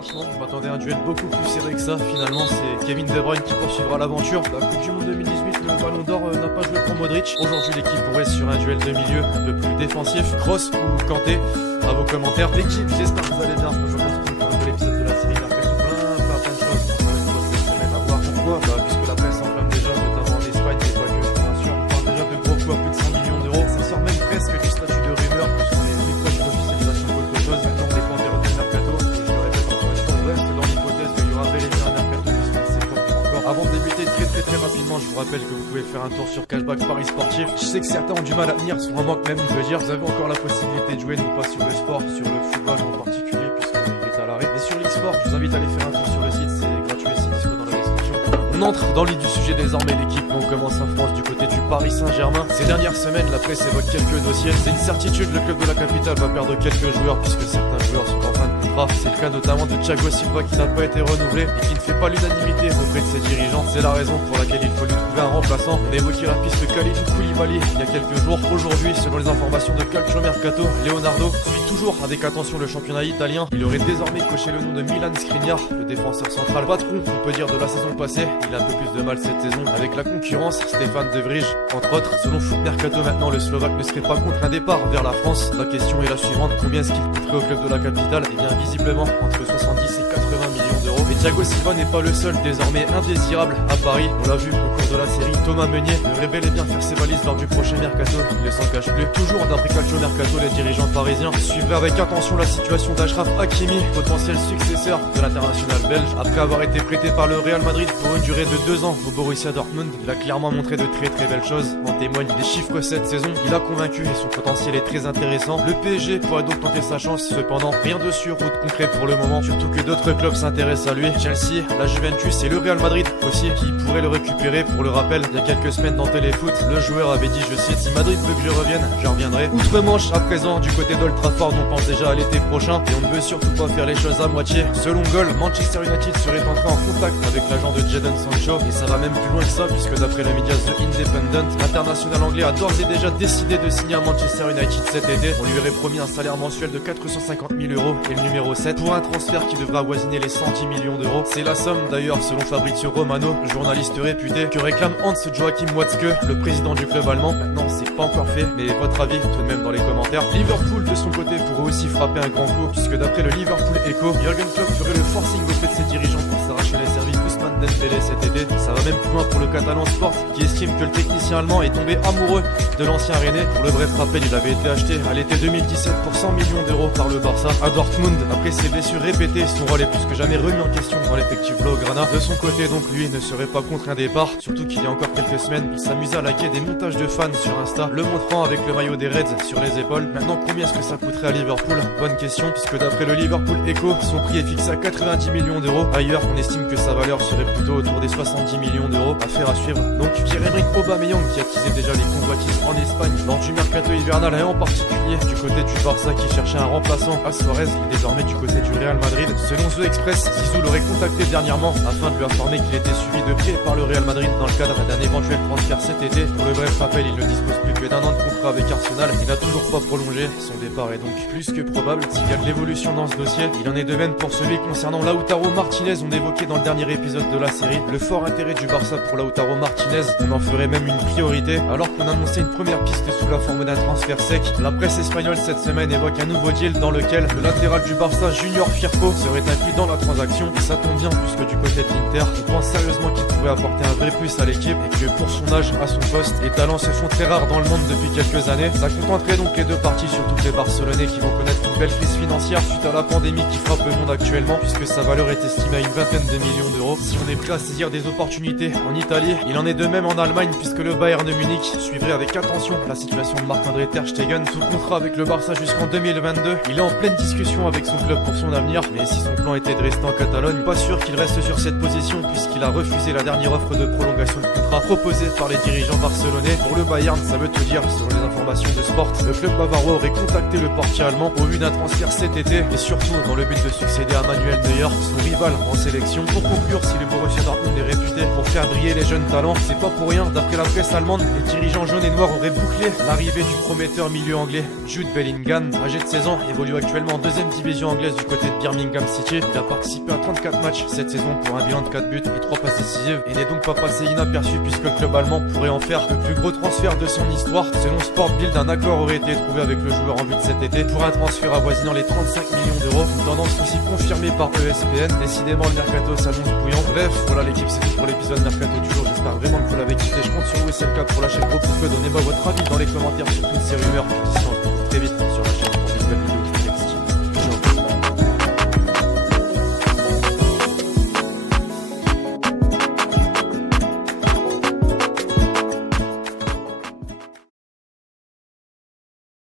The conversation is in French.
Franchement, je m'attendais à un duel beaucoup plus serré que ça. Finalement, c'est Kevin De Bruyne qui poursuivra l'aventure. La Coupe du Monde 2018, le Ballon d'Or n'a pas joué pour Modric. Aujourd'hui, l'équipe pourrait sur un duel de milieu un peu plus défensif. Kroos ou Kanté. À vos commentaires. L'équipe, j'espère que vous allez bien. Je me retrouve pour un nouvel épisode de la série. Il y a plein de choses. Encore une fois, cette semaine à voir. Pourquoi puisque la presse s'enflamme déjà, notamment en Espagne, et pas que, je vous rassure. On parle déjà de gros coups à plus de 100 millions d'euros. Ça sort même presque du statut de rumeur, puisqu'on est plus proche d'officialisation qu'autre chose. Maintenant, on dépend des retours de mercato. Et je le répète encore une fois, on reste dans l'hypothèse qu'il y aura bel et bien un mercato, puisqu'on ne sait pas encore. Avant de débuter très rapidement, je vous rappelle que vous pouvez faire un tour sur Cashback Paris Sportif. Je sais que certains ont du mal à venir sur un manque même, je veux dire. Vous avez encore la possibilité de jouer, non pas sur le sport, sur le football en particulier, puisqu'il est à l'arrêt. Mais sur l'e-sport, je vous invite à aller faire un tour sur le site, c'est gratuit, c'est dispo dans la description. On entre dans le lit du sujet désormais, l'équipe. On commence en France du côté du Paris Saint-Germain. Ces dernières semaines, la presse évoque quelques dossiers. C'est une certitude, le club de la capitale va perdre quelques joueurs, puisque certains joueurs sont en fin de contrat. C'est le cas notamment de Thiago Silva qui n'a pas été renouvelé et qui ne fait pas l'unanimité auprès de ses dirigeants. C'est la raison pour laquelle il faut lui trouver un remplaçant. On évoquait la piste Kalidou Koulibaly il y a quelques jours. Aujourd'hui, selon les informations de Calcio Mercato, Leonardo suit toujours avec attention le championnat italien. Il aurait désormais coché le nom de Milan Skriniar, le défenseur central patron, on peut dire, de la saison passée. Il a un peu plus de mal cette saison avec la concurrence, Stéphane De Vrij, entre autres. Selon Foot Mercato maintenant, le Slovaque ne serait pas contre un départ vers la France. La question est la suivante, combien est-ce qu'il coûterait au club de la capitale? Et bien visiblement entre 70 et 80 millions d'euros. Et Thiago Silva n'est pas le seul désormais indésirable à Paris. On l'a vu au cours de la série, Thomas Meunier devrait bel et bien faire ses valises lors du prochain mercato. Il ne s'en cache plus. Toujours d'après Calcio Mercato, les dirigeants parisiens suivraient avec attention la situation d'Achraf Hakimi, potentiel successeur de l'international belge. Après avoir été prêté par le Real Madrid pour une durée de 2 ans au Borussia Dortmund, il a clairement montré de très belles choses. En témoignent les chiffres cette saison. Il a convaincu et son potentiel est très intéressant. Le PSG pourrait donc tenter sa chance. Cependant, rien de sûr ou de concret pour le moment. Surtout que d'autres clubs s'intéressent à lui. Chelsea, la Juventus et le Real Madrid aussi qui pourraient le récupérer. Pour le rappel, il y a quelques semaines dans Téléfoot, le joueur avait dit, je cite, si Madrid veut que je revienne, je reviendrai. Outre-Manche, à présent, du côté d'Old Trafford, on pense déjà à l'été prochain et on ne veut surtout pas faire les choses à moitié. Selon Goal, Manchester United serait entré en contact avec l'agent de Jadon Sancho et ça va même plus loin que ça puisque d'après le média The Independent, l'international anglais a d'ores et déjà décidé de signer à Manchester United cet été. On lui aurait promis un salaire mensuel de 450 000 euros et le numéro 7 pour un transfert qui devrait avoisiner les 110 millions d'euros. C'est la somme d'ailleurs selon Fabrizio Romano, journaliste réputé, que réclame Hans Joachim Watzke, le président du club allemand. Maintenant c'est pas encore fait, mais votre avis tout de même dans les commentaires. Liverpool de son côté pourrait aussi frapper un grand coup puisque d'après le Liverpool Echo, Jürgen Klopp ferait le forcing auprès de ses dirigeants pour s'arracher les services d'Ousmane Dembélé cet été. Ça va même plus loin pour le Catalan Sport qui estime que le technicien allemand est tombé amoureux de l'ancien Rennais. Pour le bref rappel, il avait été acheté à l'été 2017 pour 100 millions d'euros par le Barça à Dortmund. Après ses blessures répétées, son rôle est plus que jamais remis en question dans l'effectif blaugrana. De son côté donc, lui ne serait pas contre un départ, surtout qu'il y a encore quelques semaines, il s'amusait à liker des montages de fans sur Insta, le montrant avec le maillot des Reds sur les épaules. Maintenant, combien est-ce que ça coûterait à Liverpool? Bonne question, puisque d'après le Liverpool Echo, son prix est fixé à 90 millions d'euros. Ailleurs, on estime que sa valeur serait plutôt autour des 70 millions d'euros. Affaire à suivre. Donc, Pierre-Emerick Aubameyang qui attisait déjà les convoitises en Espagne lors du mercato hivernal et en particulier du côté du Barça qui cherchait un remplaçant à Suarez et désormais du côté du Real Madrid. Selon The Express, Zizou l'aurait contacté dernièrement afin de lui informer qu'il était suivi de près par le Real Madrid dans le cadre d'un éventuel transfert cet été. Pour le bref rappel, il ne dispose plus que d'un an de contrat avec Arsenal. Il n'a toujours pas prolongé. Son départ est donc plus que probable. S'il y a de l'évolution dans ce dossier, il en est de même pour celui concernant Lautaro Martinez. On évoquait dans le dernier épisode de la série le fort intérêt du Barça pour Lautaro Martinez. On en ferait même une priorité alors qu'on annonçait une première piste sous la forme d'un transfert sec. La presse espagnole cette semaine évoque un nouveau deal dans lequel le latéral du Barça Junior Firpo serait inclus dans la transaction. Et ça tombe bien puisque du côté de l'Inter, on pense sérieusement qu'il pourrait apporter un vrai plus à l'équipe et que pour son âge, à son poste, les talents se font très rares dans le monde depuis quelques années. Ça contenterait donc les deux parties, surtout les Barcelonais qui vont connaître une belle crise financière suite à la pandémie qui frappe le monde actuellement puisque sa valeur est estimée à une vingtaine de millions d'euros. Si on est prêt à saisir des opportunités en Italie, il en est de même en Allemagne puisque le Bayern de Munich suivrait avec attention la situation de Marc-André Ter Stegen sous contrat avec le Barça jusqu'en 2022. Il est en pleine discussion avec son club pour son avenir, mais si son plan était de rester en Catalogne, pas sûr qu'il reste sur cette position puisqu'il a refusé la dernière offre de prolongation de contrat proposée par les dirigeants barcelonais. Pour le Bayern, ça veut tout dire selon les informations de Sport. Le club bavarois aurait contacté le portier allemand au vu d'un transfert cet été et surtout dans le but de succéder à Manuel Neuer, son rival en sélection. Pour conclure, si le Borussia Dortmund est réputé pour faire briller les jeunes talents. C'est pas pour rien, d'après la presse allemande, les dirigeants jaunes et noirs auraient bouclé l'arrivée du prometteur milieu anglais Jude Bellingham, âgé de 16 ans, évolue actuellement en deuxième division anglaise du côté de Birmingham City. Il a participé à 34 matchs cette saison pour un bilan de 4 buts et 3 passes décisives et n'est donc pas passé inaperçu puisque le club allemand pourrait en faire le plus gros transfert de son histoire. Selon Sport Bild, un accord aurait été trouvé avec le joueur en vue de cet été pour un transfert avoisinant les 35 millions d'euros. Une tendance aussi confirmée par ESPN. Décidément, le mercato s'annonce bouillant. Bref, voilà l'équipe, c'est tout pour l'épisode mercato du jour. J'espère vraiment que vous l'avez kiffé. Je compte sur vous et c'est le cas pour lâcher le gros pouce bleu. Donnez-moi votre avis dans les commentaires sur toutes ces rumeurs qui se très vite sur la chaîne.